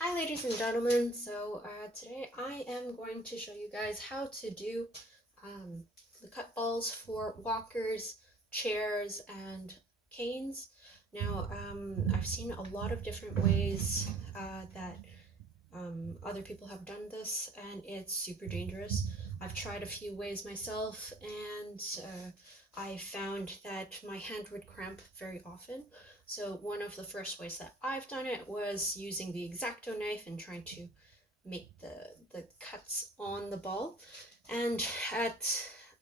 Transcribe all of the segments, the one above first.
Hi ladies and gentlemen, today I am going to show you guys how to do um, the cut balls for walkers, chairs, and canes. Now I've seen a lot of different ways that other people have done this, and it's super dangerous. I've tried a few ways myself, and I found that my hand would cramp very often. So one of the first ways that I've done it was using the X-Acto knife and trying to make the cuts on the ball. And at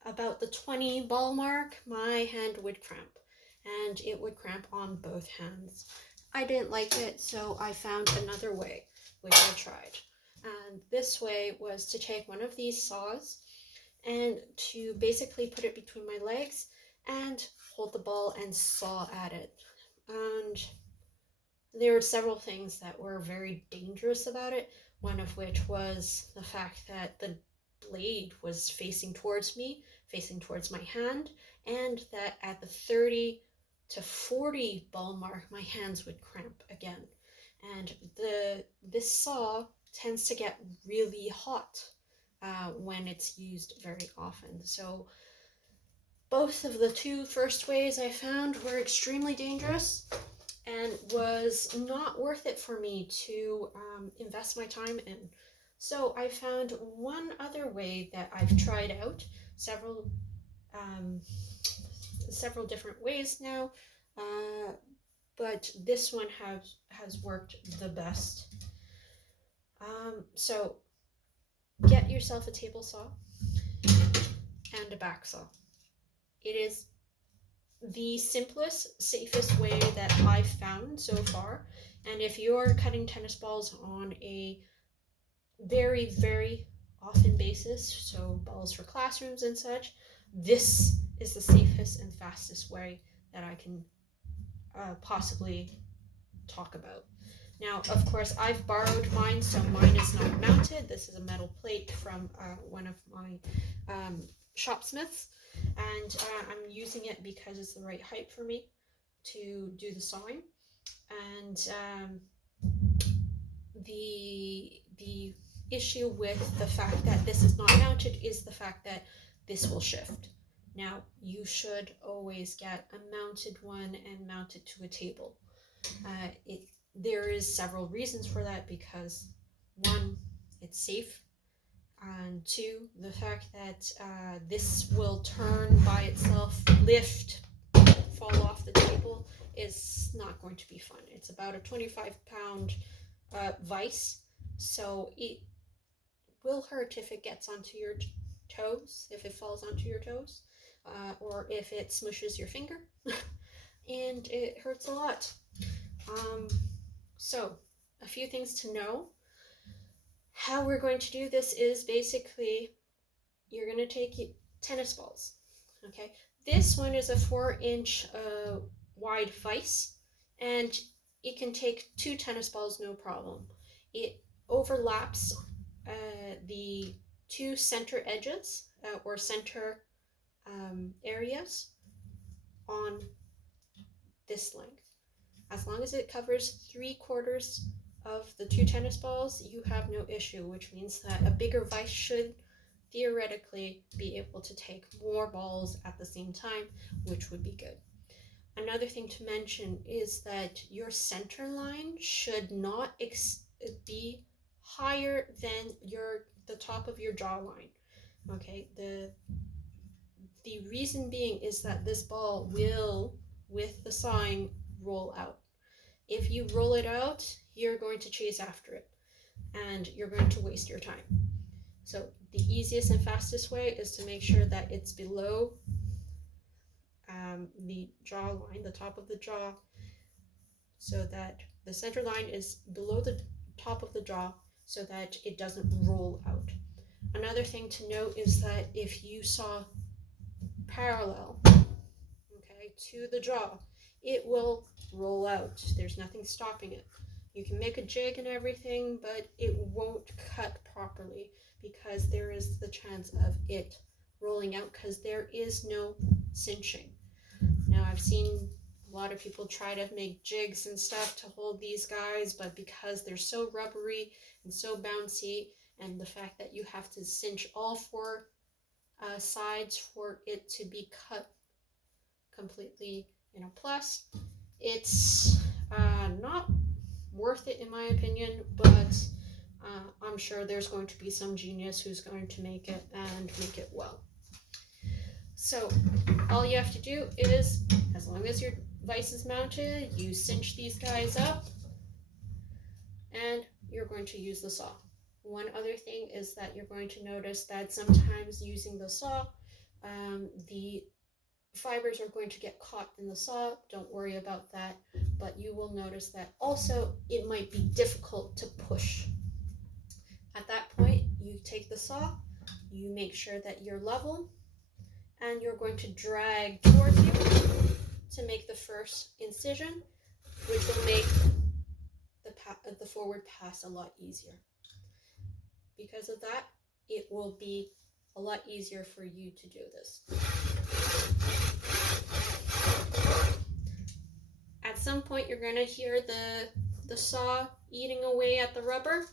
about the 20 ball mark, my hand would cramp, and it would cramp on both hands. I didn't like it, so I found another way, which I tried. And this way was to take one of these saws and to basically put it between my legs and hold the ball and saw at it. And there were several things that were very dangerous about it, one of which was the fact that the blade was facing towards me, facing towards my hand, and that at the 30 to 40 ball mark, my hands would cramp again. And this saw tends to get really hot when it's used very often. So both of the two first ways I found were extremely dangerous and was not worth it for me to invest my time in. So I found one other way that I've tried out several um, several different ways now, uh, but this one has worked the best. So get yourself a table saw and a back saw. It is the simplest, safest way that I've found so far. And if you're cutting tennis balls on a very, very often basis, so balls for classrooms and such, this is the safest and fastest way that I can possibly talk about. Now, of course, I've borrowed mine, so mine is not mounted. This is a metal plate from one of my shopsmiths, and I'm using it because it's the right height for me to do the sawing. And the issue with the fact that this is not mounted is the fact that this will shift. Now, you should always get a mounted one and mount it to a table. There is several reasons for that, because one, it's safe, and two, the fact that this will turn by itself, lift, fall off the table is not going to be fun. It's about a 25-pound vise, so it will hurt if it gets onto your toes, if it falls onto your toes, or if it smushes your finger, and it hurts a lot. Um, so, a few things to know. How we're going to do this is basically you're going to take tennis balls. Okay, this one is a 4-inch wide vise, and it can take 2 tennis balls no problem. It overlaps the 2 center edges or center areas on this length. As long as it covers 3/4 of the 2 tennis balls, you have no issue, which means that a bigger vise should theoretically be able to take more balls at the same time, which would be good. Another thing to mention is that your center line should not be higher than the top of your jawline. Okay, the reason being is that this ball will, with the sawing, roll out. If you roll it out, you're going to chase after it, and you're going to waste your time. So the easiest and fastest way is to make sure that it's below the jaw line, the top of the jaw, so that the center line is below the top of the jaw so that it doesn't roll out. Another thing to note is that if you saw parallel, okay, to the jaw, it will roll out. There's nothing stopping it. You can make a jig and everything, but it won't cut properly because there is the chance of it rolling out because there is no cinching. Now, I've seen A lot of people try to make jigs and stuff to hold these guys, but because they're so rubbery and so bouncy, and the fact that you have to cinch all four sides for it to be cut completely in a plus, it's not worth it in my opinion, but I'm sure there's going to be some genius who's going to make it and make it well. So all you have to do is, as long as your vise is mounted, you cinch these guys up and you're going to use the saw. One other thing is that you're going to notice that sometimes using the saw, the fibers are going to get caught in the saw. Don't worry about that, but you will notice that also it might be difficult to push. At that point, you take the saw, you make sure that you're level, and you're going to drag towards you to make the first incision, which will make the forward pass a lot easier. Because of that, it will be a lot easier for you to do this. At some point, you're going to hear the saw eating away at the rubber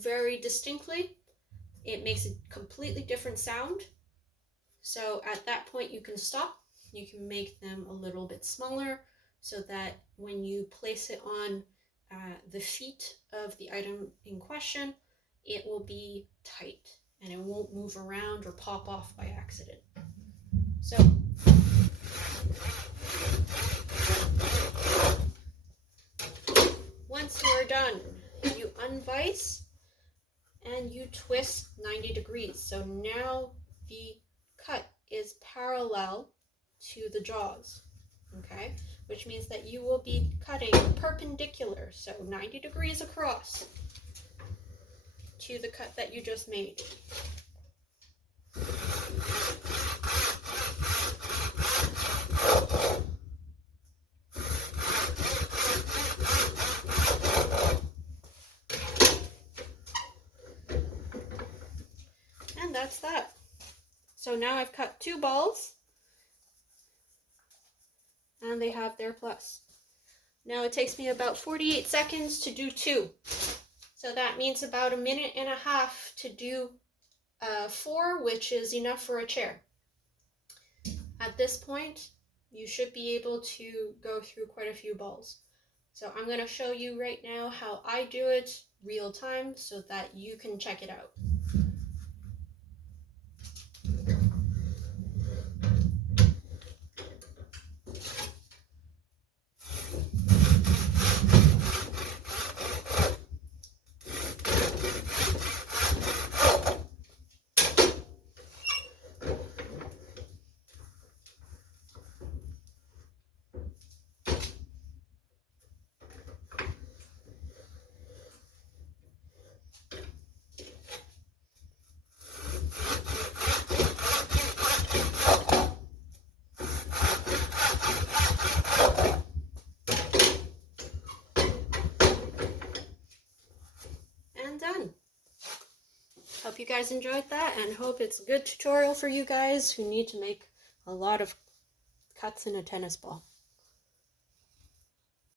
very distinctly. It makes a completely different sound. So at that point, you can stop. You can make them a little bit smaller so that when you place it on the feet of the item in question, it will be tight and it won't move around or pop off by accident. So once you are done, you unvise and you twist 90 degrees. So now the cut is parallel to the jaws, okay? Which means that you will be cutting perpendicular, so 90 degrees across to the cut that you just made. And that's that. So now I've cut 2 balls, and they have their plus. Now it takes me about 48 seconds to do 2. So that means about 1.5 minutes to do 4, which is enough for a chair. At this point, you should be able to go through quite a few balls. So I'm going to show you right now how I do it real time so that you can check it out. Done. Hope you guys enjoyed that and hope it's a good tutorial for you guys who need to make a lot of cuts in a tennis ball.